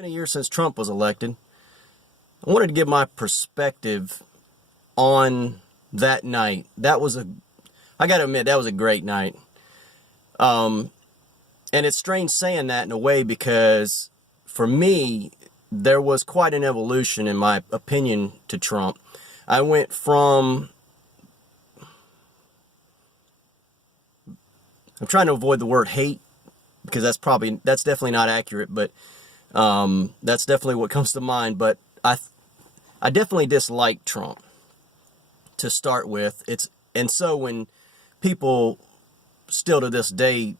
been a year since Trump was elected. I wanted to give my perspective on that night. I got to admit, that was a great night. And it's strange saying that in a way because for me, there was quite an evolution in my opinion to Trump. I went from, I'm trying to avoid the word hate because that's definitely not accurate, but that's definitely what comes to mind. But I definitely disliked Trump to start with. And so when people still to this day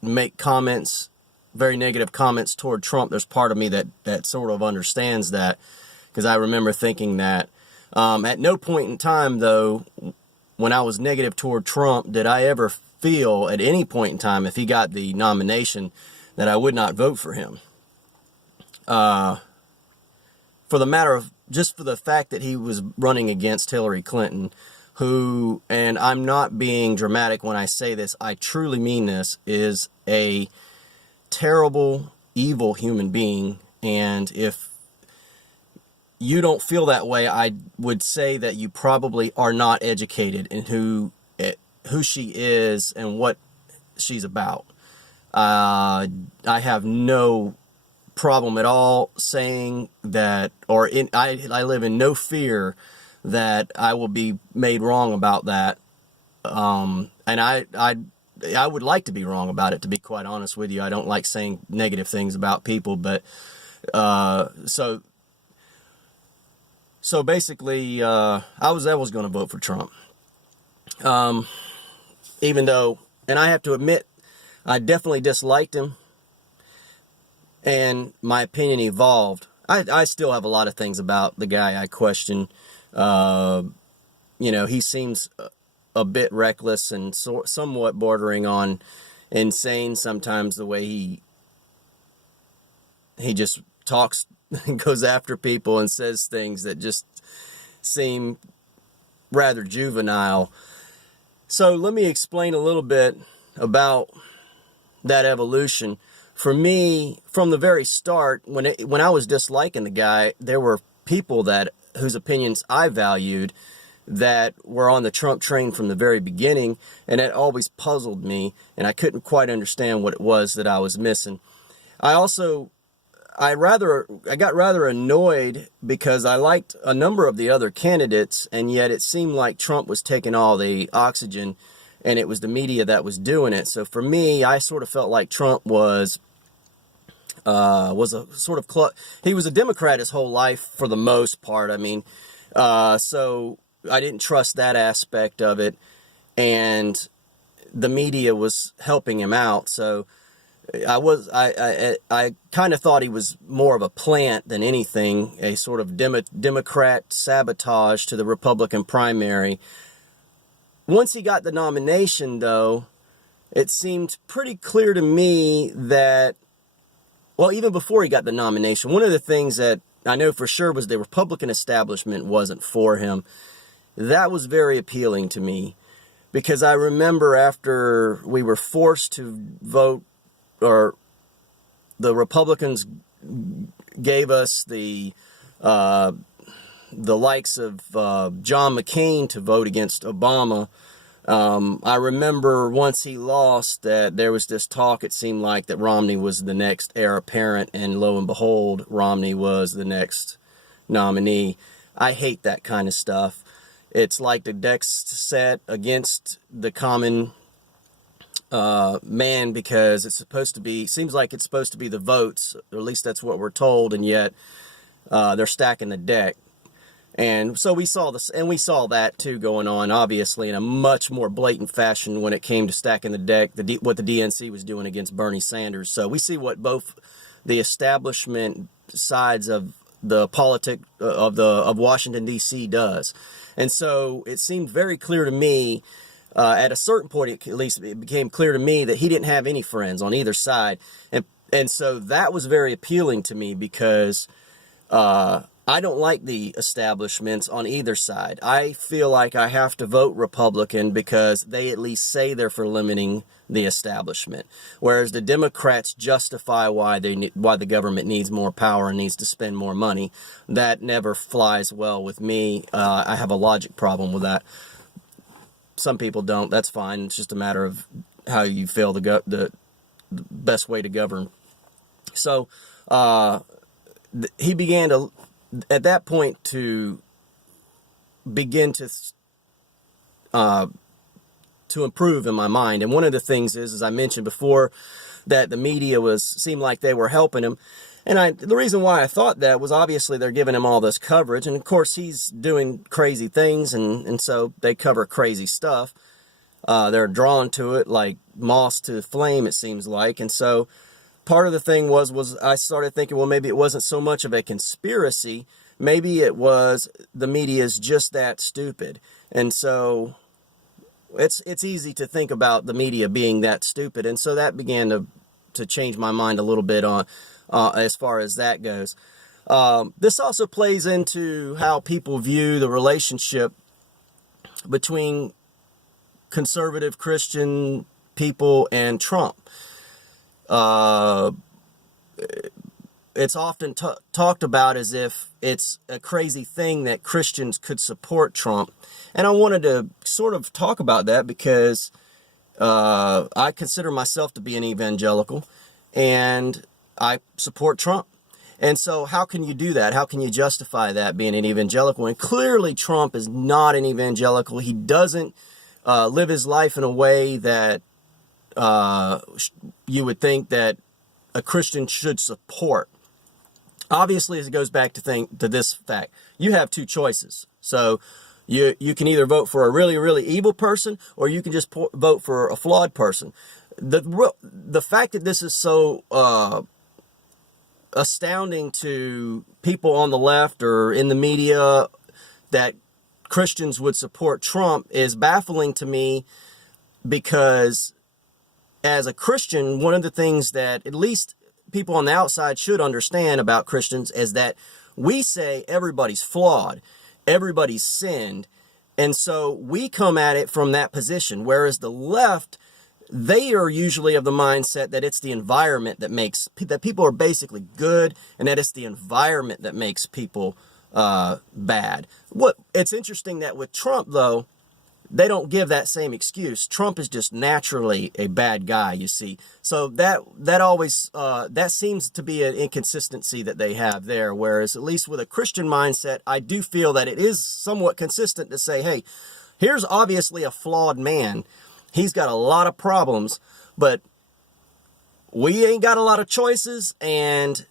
make comments, very negative comments toward Trump, there's part of me that sort of understands that, because I remember thinking that. At no point in time, though, when I was negative toward Trump, did I ever feel at any point in time, if he got the nomination, that I would not vote for him. For the matter of, just for the fact that he was running against Hillary Clinton, who, and I'm not being dramatic when I say this, I truly mean this, is a terrible, evil human being. And if you don't feel that way, I would say that you probably are not educated in who she is and what she's about. I have no problem at all saying that, I live in no fear that I will be made wrong about that. And I would like to be wrong about it, to be quite honest with you. I don't like saying negative things about people, but so basically, I was going to vote for Trump. Even though, and I have to admit, I definitely disliked him, and my opinion evolved. I still have a lot of things about the guy I question. He seems a bit reckless and somewhat bordering on insane sometimes, the way he just talks and goes after people and says things that just seem rather juvenile. So let me explain a little bit about that evolution. For me, from the very start, when I was disliking the guy, there were people whose opinions I valued that were on the Trump train from the very beginning, and it always puzzled me, and I couldn't quite understand what it was that I was missing. I got rather annoyed because I liked a number of the other candidates, and yet it seemed like Trump was taking all the oxygen, and it was the media that was doing it. So for me, I sort of felt like Trump was a sort of he was a Democrat his whole life for the most part. I mean, so I didn't trust that aspect of it, and the media was helping him out. So I kind of thought he was more of a plant than anything, a sort of Democrat sabotage to the Republican primary. Once he got the nomination, though, it seemed pretty clear to me that, well, even before he got the nomination, one of the things that I know for sure was the Republican establishment wasn't for him. That was very appealing to me, because I remember after we were forced to vote, or the Republicans gave us the likes of John McCain to vote against Obama. I remember once he lost that there was this talk, it seemed like, that Romney was the next heir apparent, and lo and behold, Romney was the next nominee. I hate that kind of stuff. It's like the deck's set against the common man, because seems like it's supposed to be the votes, or at least that's what we're told, and yet they're stacking the deck. And so we saw this, and we saw that too going on, obviously, in a much more blatant fashion when it came to stacking the deck, what the DNC was doing against Bernie Sanders. So we see what both the establishment sides of the politic of Washington, D.C. does. And so it seemed very clear to me, at a certain point, at least it became clear to me, that he didn't have any friends on either side. And so that was very appealing to me, because I I don't like the establishments on either side. I feel like I have to vote Republican because they at least say they're for limiting the establishment, whereas the Democrats justify why the government needs more power and needs to spend more money. That never flies well with me. I have a logic problem with that. Some people don't. That's fine. It's just a matter of how you feel the best way to govern. So he began to, at that point, to begin to improve in my mind. And one of the things is, as I mentioned before, that the media seemed like they were helping him. And the reason why I thought that was obviously they're giving him all this coverage. And of course, he's doing crazy things. And so they cover crazy stuff. They're drawn to it like moths to the flame, it seems like. And so part of the thing was I started thinking, well, maybe it wasn't so much of a conspiracy. Maybe it was the media is just that stupid. And so it's easy to think about the media being that stupid. And so that began to change my mind a little bit on as far as that goes. This also plays into how people view the relationship between conservative Christian people and Trump. It's often talked about as if it's a crazy thing that Christians could support Trump. And I wanted to sort of talk about that because I consider myself to be an evangelical and I support Trump. And so how can you do that? How can you justify that being an evangelical? And clearly Trump is not an evangelical. He doesn't live his life in a way that you would think that a Christian should support. Obviously, it goes back to this fact. You have two choices. So you can either vote for a really, really evil person, or you can just vote for a flawed person. The fact that this is so astounding to people on the left or in the media that Christians would support Trump is baffling to me, because as a Christian, one of the things that at least people on the outside should understand about Christians is that we say everybody's flawed, everybody's sinned, and so we come at it from that position, whereas the left, they are usually of the mindset that it's the environment that people are basically good, and that it's the environment that makes people bad. It's interesting that with Trump, though, they don't give that same excuse. Trump is just naturally a bad guy, you see. So that always that seems to be an inconsistency that they have there. Whereas at least with a Christian mindset, I do feel that it is somewhat consistent to say, hey, here's obviously a flawed man. He's got a lot of problems, but we ain't got a lot of choices, and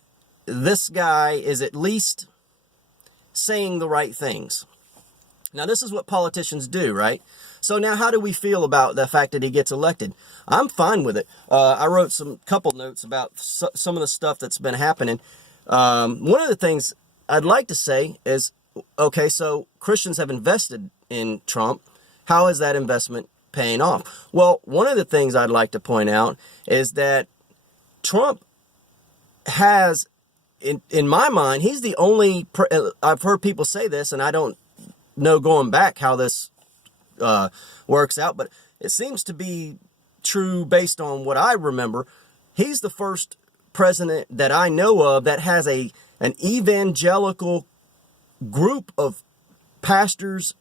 this guy is at least saying the right things. Now, this is what politicians do, right? So now how do we feel about the fact that he gets elected? I'm fine with it. I wrote couple notes about some of the stuff that's been happening. One of the things I'd like to say is, okay, so Christians have invested in Trump. How is that investment paying off? Well, one of the things I'd like to point out is that Trump has, in my mind, he's the only, I've heard people say this, and I don't know going back how this works out, but it seems to be true based on what I remember. He's the first president that I know of that has an evangelical group of pastors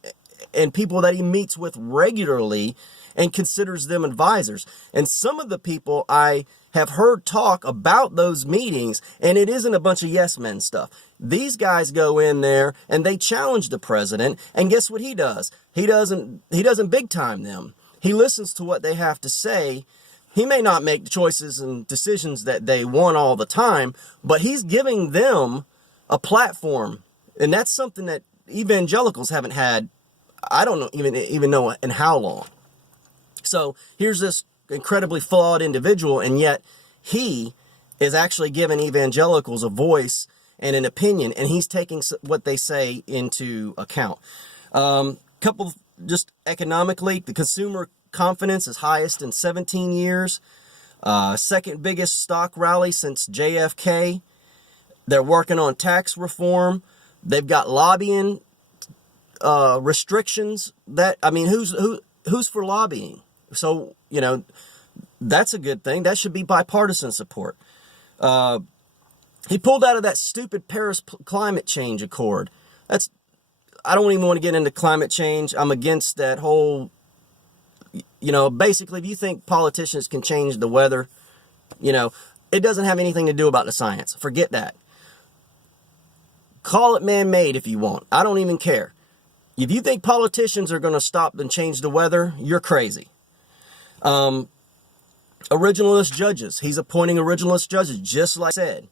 and people that he meets with regularly and considers them advisors. And some of the people I have heard talk about those meetings, and it isn't a bunch of yes men stuff. These guys go in there and they challenge the president, and guess what he does? He doesn't big time them. He listens to what they have to say. He may not make choices and decisions that they want all the time, but he's giving them a platform. And that's something that evangelicals haven't had, I don't know, even know in how long. So here's this incredibly flawed individual, and yet he is actually giving evangelicals a voice and an opinion, and he's taking what they say into account. Couple, just economically, the consumer confidence is highest in 17 years. Second biggest stock rally since JFK. They're working on tax reform. They've got lobbying restrictions. That, I mean, who's for lobbying? So, you know, that's a good thing. That should be bipartisan support. He pulled out of that stupid Paris climate change accord. I don't even want to get into climate change. I'm against that whole, you know, basically, if you think politicians can change the weather, you know, it doesn't have anything to do about the science. Forget that. Call it man-made if you want. I don't even care. If you think politicians are going to stop and change the weather, you're crazy. Originalist judges. He's appointing originalist judges, just like I said.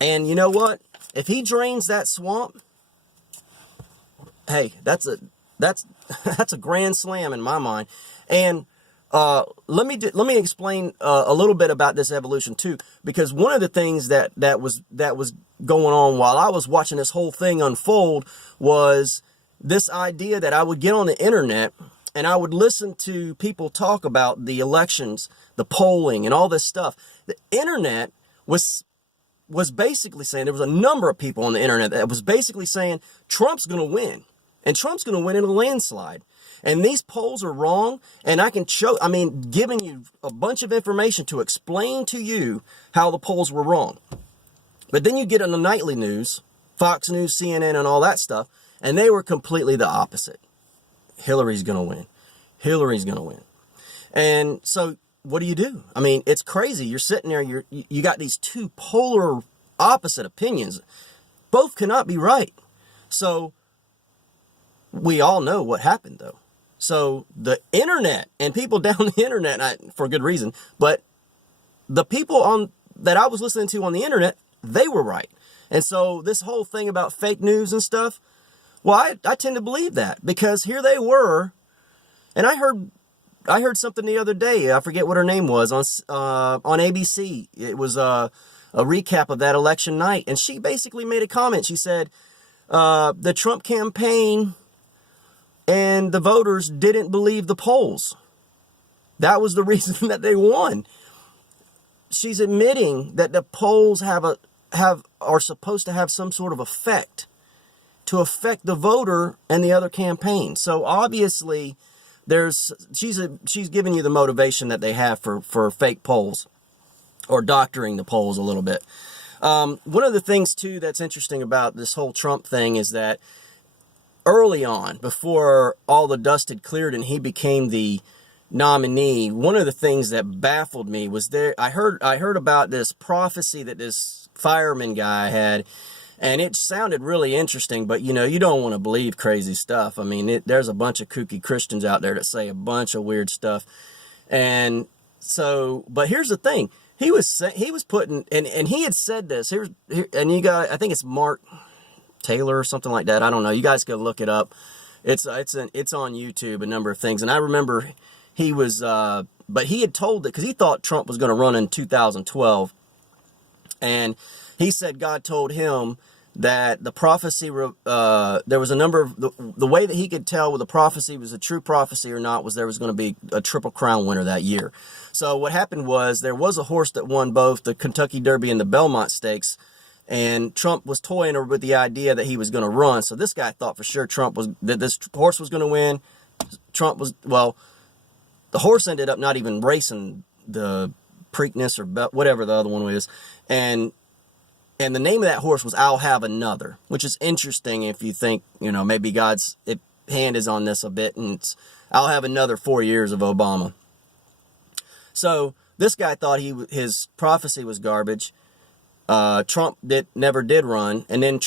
And you know what? If he drains that swamp, hey, that's a grand slam in my mind. And let me explain a little bit about this evolution too, because one of the things that was going on while I was watching this whole thing unfold was this idea that I would get on the internet and I would listen to people talk about the elections, the polling, and all this stuff. The internet was basically saying, there was a number of people on the internet that was basically saying Trump's going to win, and Trump's going to win in a landslide. And these polls are wrong, and I can show, I mean, giving you a bunch of information to explain to you how the polls were wrong. But then you get on the nightly news, Fox News, CNN, and all that stuff, and they were completely the opposite. Hillary's going to win. Hillary's going to win. And so what do? I mean, it's crazy. You're sitting there, you got these two polar opposite opinions. Both cannot be right. So we all know what happened, though. So the internet and people down the internet, for good reason, but the people that I was listening to on the internet, they were right. And so this whole thing about fake news and stuff, well, I tend to believe that, because here they were, and I heard something the other day. I forget what her name was on ABC. It was a recap of that election night, and she basically made a comment. She said the Trump campaign and the voters didn't believe the polls. That was the reason that they won. She's admitting that the polls are supposed to have some sort of effect to affect the voter and the other campaign. So obviously, she's giving you the motivation that they have for fake polls, or doctoring the polls a little bit. One of the things too that's interesting about this whole Trump thing is that early on, before all the dust had cleared and he became the nominee, one of the things that baffled me was I heard about this prophecy that this fireman guy had, and it sounded really interesting, but you know, you don't want to believe crazy stuff. I mean, there's a bunch of kooky Christians out there that say a bunch of weird stuff. And so, but here's the thing. He was putting, and he had said this, and you got, I think it's Mark Taylor or something like that. I don't know. You guys can look it up. It's on YouTube, a number of things. And I remember he was, but he had told it because he thought Trump was going to run in 2012. And he said God told him that the prophecy, there was a number of, the way that he could tell whether the prophecy was a true prophecy or not was there was going to be a Triple Crown winner that year. So what happened was there was a horse that won both the Kentucky Derby and the Belmont Stakes, and Trump was toying with the idea that he was going to run. So this guy thought for sure that this horse was going to win. The horse ended up not even racing the Preakness or whatever the other one was. And the name of that horse was I'll Have Another, which is interesting if you think, you know, maybe God's hand is on this a bit, and it's I'll have another 4 years of Obama. So this guy thought his prophecy was garbage. Trump never did run, and then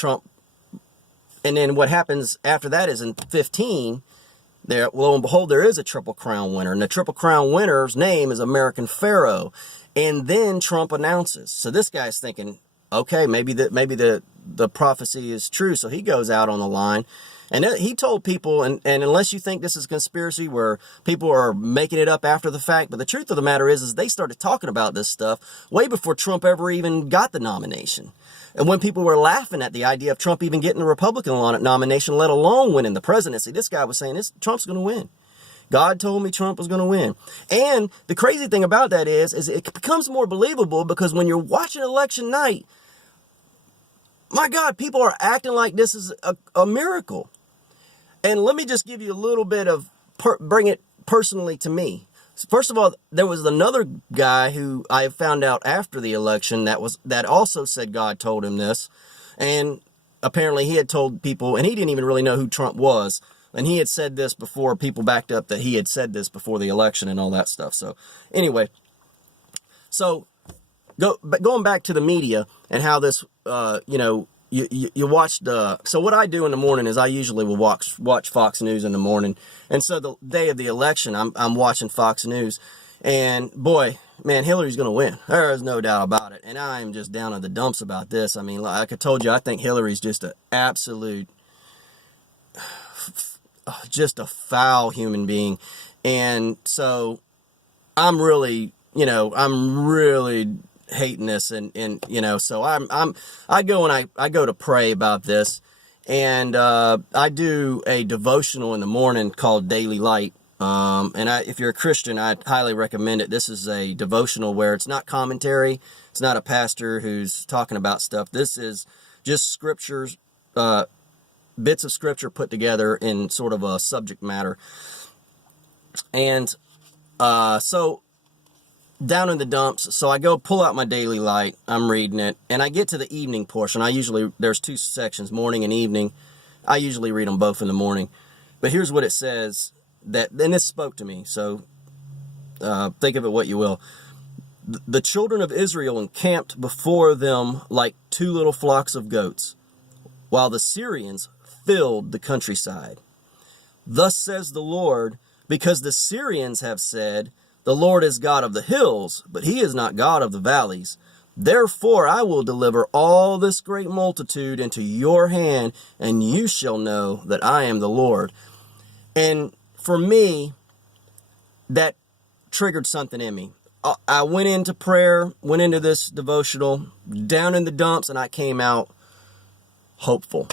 what happens after that is in 2015, lo and behold, there is a Triple Crown winner, and the Triple Crown winner's name is American Pharoah, and then Trump announces. So this guy's thinking, okay, maybe the prophecy is true. So he goes out on the line, and he told people, and unless you think this is a conspiracy where people are making it up after the fact, but the truth of the matter is they started talking about this stuff way before Trump ever even got the nomination. And when people were laughing at the idea of Trump even getting a Republican nomination, let alone winning the presidency, this guy was saying, Trump's going to win. God told me Trump was going to win. And the crazy thing about that is it becomes more believable because when you're watching election night, my God, people are acting like this is a miracle. And let me just give you a little bit of, bring it personally to me. First of all, there was another guy who I found out after the election that also said God told him this. And apparently he had told people, and he didn't even really know who Trump was. And he had said this before, people backed up that he had said this before the election and all that stuff. So anyway, so going back to the media and how this, you watched, so what I do in the morning is I usually will watch Fox News in the morning. And so the day of the election, I'm watching Fox News, and boy, man, Hillary's going to win. There is no doubt about it. And I am just down in the dumps about this. I mean, like I told you, I think Hillary's just an absolute, just a foul human being. And so I'm really hating this, and so I go to pray about this, and I do a devotional in the morning called Daily Light. And if you're a Christian, I highly recommend it. This is a devotional where it's not commentary. It's not a pastor who's talking about stuff. This is just scriptures, bits of scripture put together in sort of a subject matter. And so down in the dumps, so I go pull out my Daily Light, I'm reading it, and I get to the evening portion. There's two sections, morning and evening. I usually read them both in the morning. But here's what it says, and this spoke to me, so think of it what you will. The children of Israel encamped before them like two little flocks of goats, while the Syrians filled the countryside. Thus says the Lord, because the Syrians have said, the Lord is God of the hills, but he is not God of the valleys. Therefore I will deliver all this great multitude into your hand, and you shall know that I am the Lord. And for me, that triggered something in me. I went into prayer, went into this devotional, down in the dumps, and I came out hopeful.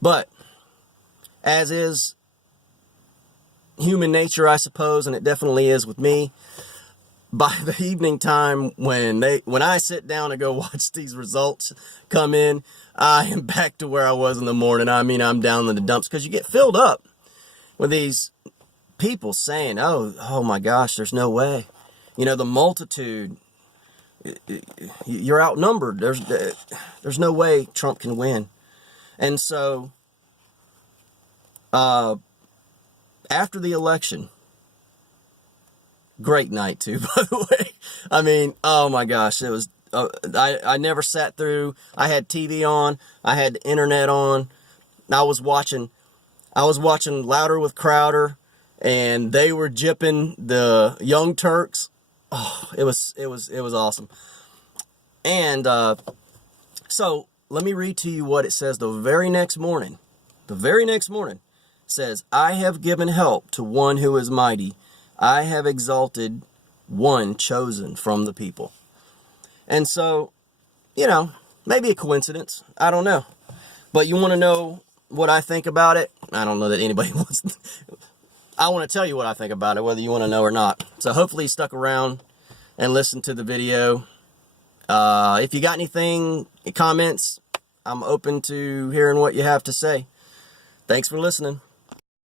But as is human nature, I suppose, and it definitely is with me, by the evening time when I sit down to go watch these results come in, I am back to where I was in the morning. I mean, I'm down in the dumps, because you get filled up with these people saying, oh my gosh, there's no way. The multitude, you're outnumbered. There's no way Trump can win. And so after the election, great night too, by the way. I mean, oh my gosh, it was, I never sat through, I had TV on, I had the internet on, I was watching Louder with Crowder, and they were jipping the Young Turks. Oh, it was awesome. And so let me read to you what it says the very next morning. The very next morning says, I have given help to one who is mighty. I have exalted one chosen from the people. And so, maybe a coincidence. I don't know. But you want to know what I think about it? I don't know that anybody wants to. I want to tell you what I think about it, whether you want to know or not. So hopefully you stuck around and listened to the video. If you got anything, comments, I'm open to hearing what you have to say. Thanks for listening.